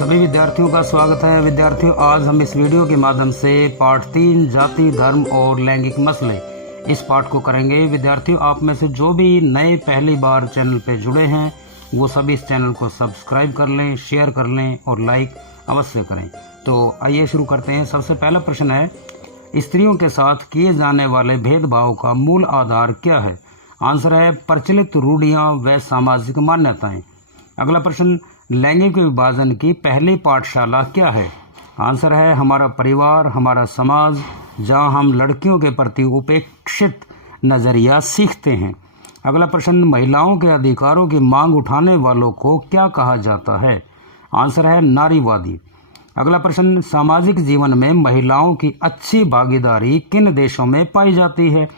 सभी विद्यार्थियों का स्वागत है। विद्यार्थियों, आज हम इस वीडियो के माध्यम से पाठ 3 जाति, धर्म और लैंगिक मसले इस पाठ को करेंगे। विद्यार्थियों, आप में से जो भी नए पहली बार चैनल पे जुड़े हैं वो सभी इस चैनल को सब्सक्राइब कर लें, शेयर कर लें और लाइक अवश्य करें। तो आइए शुरू करते हैं। सबसे पहला प्रश्न है, स्त्रियों के साथ किए जाने वाले भेदभाव का मूल आधार क्या है? आंसर है प्रचलित रूढ़ियां व सामाजिक मान्यताएं। अगला प्रश्न, लैंगिक विभाजन की पहली पाठशाला क्या है? आंसर है हमारा परिवार, हमारा समाज, जहां हम लड़कियों के प्रति उपेक्षित नजरिया सीखते हैं। अगला प्रश्न, महिलाओं के अधिकारों की मांग उठाने वालों को क्या कहा जाता है? आंसर है नारीवादी। अगला प्रश्न, सामाजिक जीवन में महिलाओं की अच्छी भागीदारी किन देशों में पाई जाती है?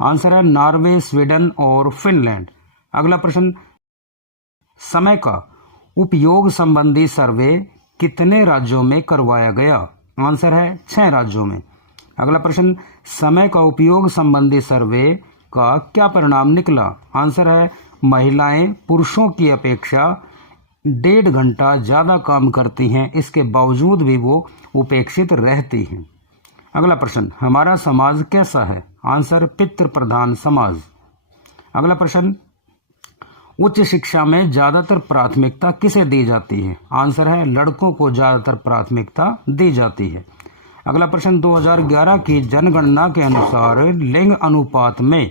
आंसर है नॉर्वे, स्वीडन और फिनलैंड। अगला प्रश्न, समय का उपयोग संबंधी सर्वे कितने राज्यों में करवाया गया? आंसर है 6 राज्यों में। अगला प्रश्न, समय का उपयोग संबंधी सर्वे का क्या परिणाम निकला? आंसर है महिलाएं पुरुषों की अपेक्षा 1.5 घंटा ज्यादा काम करती हैं, इसके बावजूद भी वो उपेक्षित रहती हैं। अगला प्रश्न, हमारा समाज कैसा है? आंसर पितृ प्रधान समाज। अगला प्रश्न, उच्च शिक्षा में ज्यादातर प्राथमिकता किसे दी जाती है? आंसर है लड़कों को ज्यादातर प्राथमिकता दी जाती है। अगला प्रश्न, 2011 की जनगणना के अनुसार लिंग अनुपात में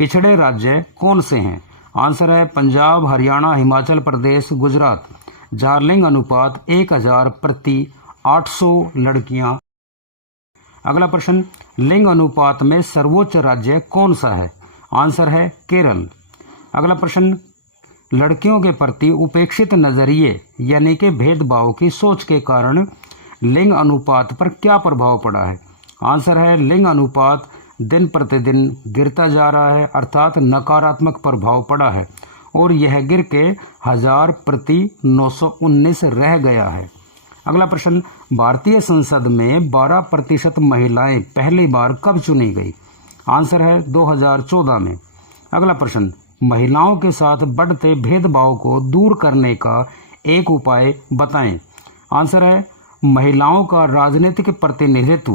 पिछड़े राज्य कौन से हैं? आंसर है पंजाब, हरियाणा, हिमाचल प्रदेश, गुजरात, जहां लिंग अनुपात 1000 प्रति 800 लड़कियां। अगला प्रश्न, लिंग अनुपात में सर्वोच्च राज्य कौन सा है? आंसर है केरल। अगला प्रश्न, लड़कियों के प्रति उपेक्षित नजरिए यानी कि भेदभाव की सोच के कारण लिंग अनुपात पर क्या प्रभाव पड़ा है? आंसर है लिंग अनुपात दिन प्रतिदिन गिरता जा रहा है, अर्थात नकारात्मक प्रभाव पड़ा है और यह गिर के 1000 प्रति 919 रह गया है। अगला प्रश्न, भारतीय संसद में 12% महिलाएं पहली बार कब चुनी गई? आंसर है 2014 में। अगला प्रश्न, महिलाओं के साथ बढ़ते भेदभाव को दूर करने का एक उपाय बताएं। आंसर है महिलाओं का राजनीतिक प्रतिनिधित्व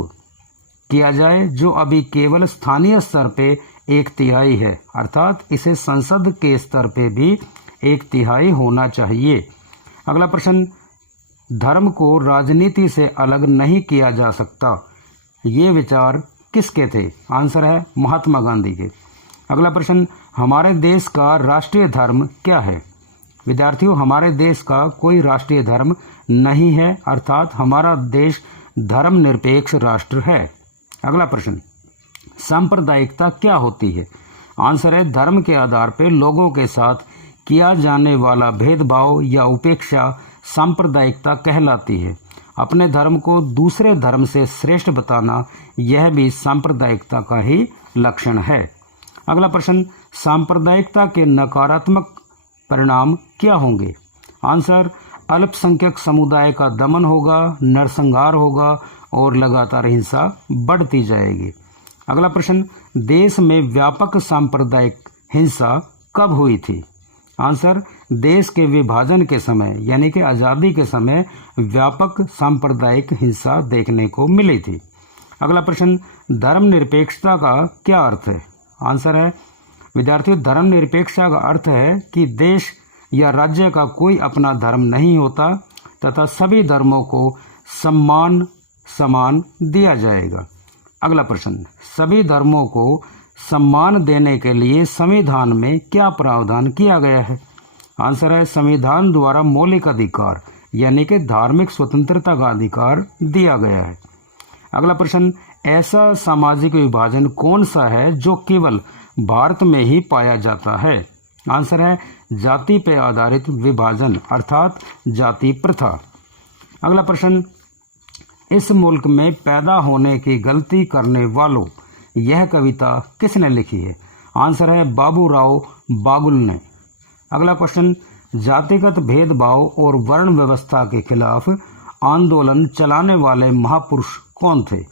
किया जाए, जो अभी केवल स्थानीय स्तर पे 1/3 है, अर्थात इसे संसद के स्तर पे भी 1/3 होना चाहिए। अगला प्रश्न, धर्म को राजनीति से अलग नहीं किया जा सकता, ये विचार किसके थे? आंसर है महात्मा गांधी के। अगला प्रश्न, हमारे देश का राष्ट्रीय धर्म क्या है? विद्यार्थियों, हमारे देश का कोई राष्ट्रीय धर्म नहीं है, अर्थात हमारा देश धर्मनिरपेक्ष राष्ट्र है। अगला प्रश्न, सांप्रदायिकता क्या होती है? आंसर है धर्म के आधार पर लोगों के साथ किया जाने वाला भेदभाव या उपेक्षा सांप्रदायिकता कहलाती है। अपने धर्म को दूसरे धर्म से श्रेष्ठ बताना, यह भी सांप्रदायिकता का ही लक्षण है। अगला प्रश्न, सांप्रदायिकता के नकारात्मक परिणाम क्या होंगे? आंसर अल्पसंख्यक समुदाय का दमन होगा, नरसंहार होगा और लगातार हिंसा बढ़ती जाएगी। अगला प्रश्न, देश में व्यापक सांप्रदायिक हिंसा कब हुई थी? आंसर देश के विभाजन के समय यानी कि आजादी के समय व्यापक सांप्रदायिक हिंसा देखने को मिली थी। अगला प्रश्न, धर्मनिरपेक्षता का क्या अर्थ है? आंसर है विद्यार्थियों, धर्मनिरपेक्षता का अर्थ है कि देश या राज्य का कोई अपना धर्म नहीं होता तथा सभी धर्मों को समान दिया जाएगा। अगला प्रश्न, सभी धर्मों को सम्मान देने के लिए संविधान में क्या प्रावधान किया गया है? आंसर है संविधान द्वारा मौलिक अधिकार यानी कि धार्मिक स्वतंत्रता का अधिकार दिया गया है। अगला प्रश्न, ऐसा सामाजिक विभाजन कौन सा है जो केवल भारत में ही पाया जाता है? आंसर है जाति पर आधारित विभाजन, अर्थात जाति प्रथा। अगला प्रश्न, इस मुल्क में पैदा होने की गलती करने वालों, यह कविता किसने लिखी है? आंसर है बाबूराव बागुल ने। अगला क्वेश्चन, जातिगत भेदभाव और वर्ण व्यवस्था के खिलाफ आंदोलन चलाने वाले महापुरुष कौन थे?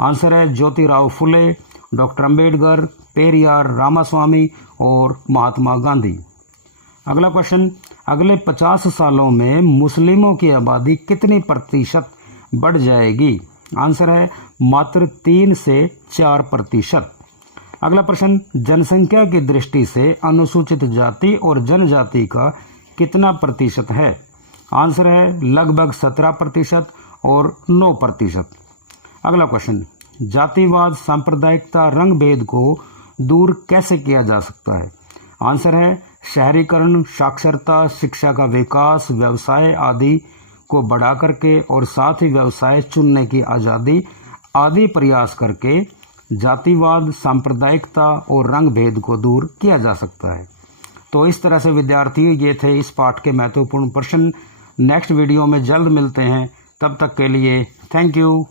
आंसर है ज्योतिराव फुले, डॉक्टर अंबेडकर, पेरियार, रामास्वामी और महात्मा गांधी। अगला क्वेश्चन, अगले 50 सालों में मुस्लिमों की आबादी कितनी प्रतिशत बढ़ जाएगी? आंसर है मात्र 3 से 4%। अगला प्रश्न, जनसंख्या की दृष्टि से अनुसूचित जाति और जनजाति का कितना प्रतिशत है? आंसर है लगभग 17% और 9%। अगला क्वेश्चन, जातिवाद, सांप्रदायिकता, रंग भेद को दूर कैसे किया जा सकता है? आंसर है शहरीकरण, साक्षरता, शिक्षा का विकास, व्यवसाय आदि को बढ़ा करके और साथ ही व्यवसाय चुनने की आज़ादी आदि प्रयास करके जातिवाद, सांप्रदायिकता और रंग भेद को दूर किया जा सकता है। तो इस तरह से विद्यार्थी ये थे इस पाठ के महत्वपूर्ण प्रश्न। नेक्स्ट वीडियो में जल्द मिलते हैं, तब तक के लिए थैंक यू।